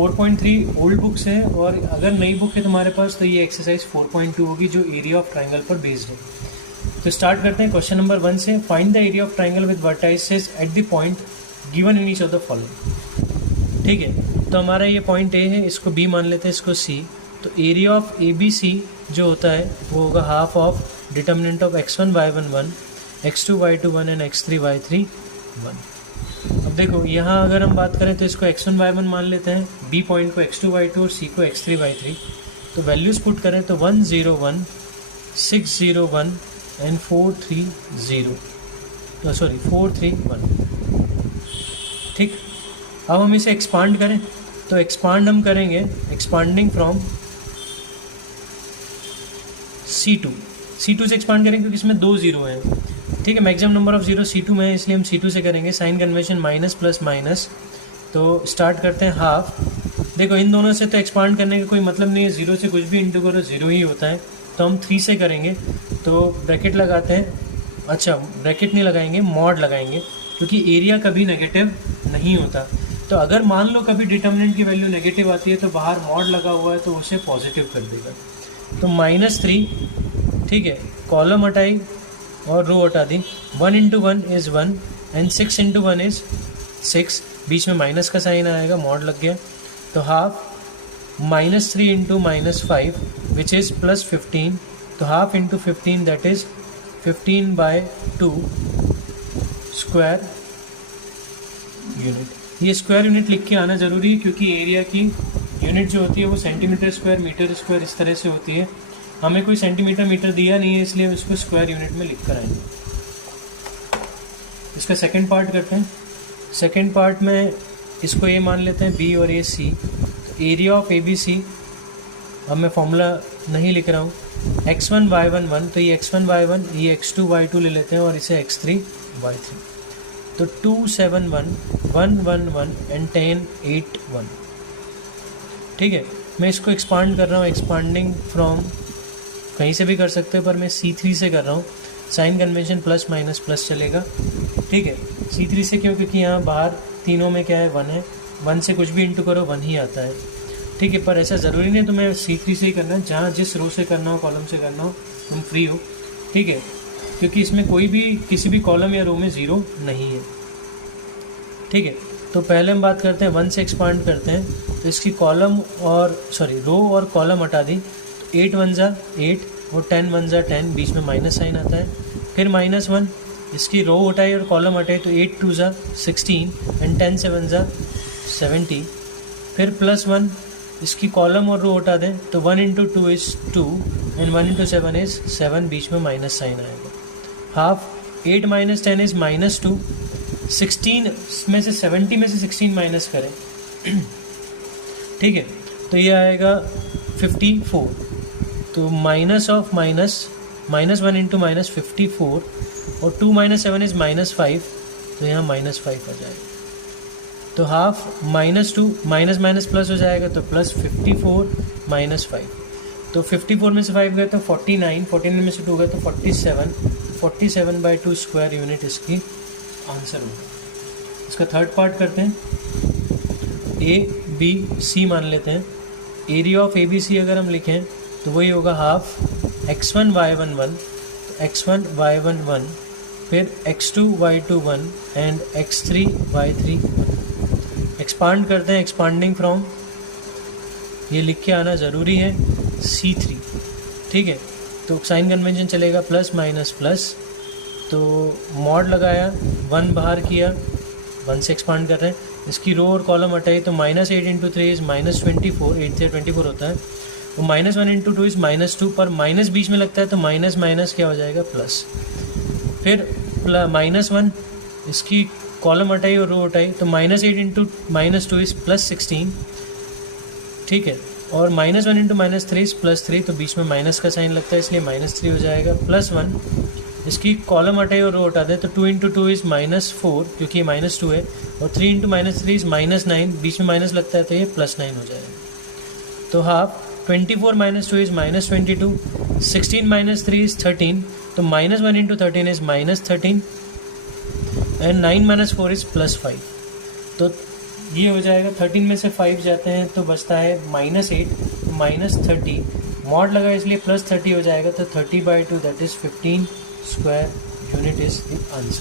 4.3 old books है, और अगर नई बुक है तुम्हारे पास तो ये एक्सरसाइज 4.2 होगी जो एरिया ऑफ ट्राइंगल पर बेस्ड है। तो स्टार्ट करते हैं क्वेश्चन नंबर 1 से। Find the area of triangle with vertices at the point given in each of the following. ठीक है, तो हमारा ये पॉइंट ए है, इसको बी मान लेते हैं, इसको सी। तो area of A B C जो होता है वो होगा half of determinant of x1 y1 1, x2 y2 1 and x3 y3 1। अब देखो यहाँ अगर हम बात करें तो इसको x1 y1 मान लेते हैं, बी पॉइंट को x2 y2 और सी को x3 y3। तो वैल्यूज़ पुट करें तो 1 0 1 6 0 1 एंड 4 3 0, सॉरी 4 3 1। ठीक, अब हम इसे एक्सपांड करें तो एक्सपांड हम करेंगे एक्सपांडिंग फ्रॉम C2 से एक्सपांड करेंगे क्योंकि इसमें 2 जीरो हैं। ठीक है, maximum number of zero C2 में है, इसलिए हम C2 से करेंगे। Sign convention minus plus minus. तो स्टार्ट करते हैं हाफ। देखो इन दोनों से तो एक्सपांड करने का कोई मतलब नहीं है, जीरो से कुछ भी इंटू करो जीरो ही होता है। तो हम 3 से करेंगे, तो ब्रैकेट लगाते हैं। अच्छा, ब्रैकेट नहीं लगाएंगे, मॉड लगाएंगे, क्योंकि एरिया कभी नेगेटिव नहीं होता। तो अगर मान लो कभी डिटर्मिनेंट की वैल्यू नेगेटिव आती है तो बाहर मॉड लगा हुआ है तो उसे पॉजिटिव कर देगा। तो -3, ठीक है, कॉलम हटाई और रो हटा दी। 1 × 1 इज़ 1 एंड 6 × 1 इज़ 6। बीच में माइनस का साइन आएगा, मॉड लग गया। तो हाफ -3 × -5 विच इज़ +15। तो half into 15 that is 15/2 square unit. ये स्क्वायर यूनिट लिख के आना ज़रूरी है क्योंकि एरिया की यूनिट जो होती है वो सेंटीमीटर स्क्वायर, मीटर स्क्वायर इस तरह से होती है। हमें कोई सेंटीमीटर मीटर दिया नहीं है, इसलिए उसको स्क्वायर यूनिट में लिख कर आएंगे। इसका सेकंड पार्ट करते हैं। सेकंड पार्ट में इसको ए मान लेते हैं, बी और ए सी। तो area of A B C, अब मैं फॉर्मूला नहीं लिख रहा हूँ। x1 y1 1, तो ये x1 y1, ये x2 y2 ले लेते हैं और इसे x3 y3। तो 2 7 1 1 1 1 एंड 10 8 1। ठीक है, मैं इसको एक्सपांड कर रहा हूँ, एक्सपांडिंग फ्रॉम कहीं से भी कर सकते हैं, पर मैं C3 से कर रहा हूँ। Sign convention plus minus plus चलेगा। ठीक है, C3 से क्यों? क्योंकि यहाँ बाहर तीनों में क्या है, 1 है। 1 से कुछ भी इंटू करो 1 ही आता है। ठीक है, पर ऐसा ज़रूरी नहीं तुम्हें C3 से ही करना है, जहाँ जिस रो से करना हो, कॉलम से करना हो, तुम फ्री हो। ठीक है, क्योंकि इसमें कोई भी किसी भी कॉलम या रो में ज़ीरो नहीं है। ठीक है, तो पहले हम बात करते हैं 1 से एक्सपांड करते हैं। तो इसकी कॉलम और रो और कॉलम हटा दी। तो 8 1 ज़ा 8 और 10 1 ज़ा 10, बीच में माइनस साइन आता है। फिर -1, इसकी रो हटाई और कॉलम हटाई, तो 8 2 ज़ा 16 एंड 10 7 ज़ा 70। फिर +1, इसकी कॉलम और रो हटा दें, तो 1 × 2 इज़ 2 एंड 1 × 7 इज़ 7, बीच में माइनस साइन आएगा। Half 8 - 10 is -2। 16 में से 70 में से 16 माइनस करें। ठीक है, तो ये आएगा 54। तो माइनस ऑफ माइनस, -1 × -54 और 2 - 7 इज़ -5, तो यहाँ -5 आ जाएगा। तो हाफ -2 माइनस प्लस हो जाएगा, तो +54 -5। तो 54 में से 5 गए तो 49, 49 में से 2 गए तो 47, 47/2 स्क्वायर यूनिट इसकी आंसर होगा। इसका थर्ड पार्ट करते हैं। ए बी सी मान लेते हैं। Area of A B C अगर हम लिखें तो वही होगा हाफ x1 y1 1, तो x1 y1 1, फिर x2 y2 1 and x3 y3 1। Expand करते हैं, एक्सपांडिंग फ्रॉम, ये लिख के आना ज़रूरी है, C3। ठीक है, तो साइन कन्वेंशन चलेगा प्लस माइनस प्लस। तो मॉड लगाया, 1 बाहर किया, 1 से एक्सपांड कर रहे हैं। इसकी रो और कॉलम हटाई, तो -8 × 3 इज़ -24, 8 से 24 होता है। तो -1 × 2 इज़ -2, पर माइनस बीच में लगता है तो माइनस माइनस क्या हो जाएगा, प्लस। फिर -1, इसकी कॉलम हटाई और रो हटाई, तो -8 × -2 इज़ +16। ठीक है, और -1 × -3 इज़ +3, तो बीच में माइनस का साइन लगता है इसलिए -3 हो जाएगा। +1, इसकी कॉलम हटाई और रो हटा दें, तो 2 × 2 इज़ -4, क्योंकि ये -2 है। और 3 × -3 इज़ -9, बीच में माइनस लगता है तो ये +9 हो जाएगा। तो हाफ 24 - 2 इज़ -22, 16 - 3 इज़ 13, तो -1 × 13 इज़ -13 एंड 9 - 4 इज़ +5। तो ये हो जाएगा 13 में से 5 जाते हैं तो बचता है -8, -30 मॉड लगा इसलिए +30 हो जाएगा, तो 30/2 that is 15 square unit is the answer.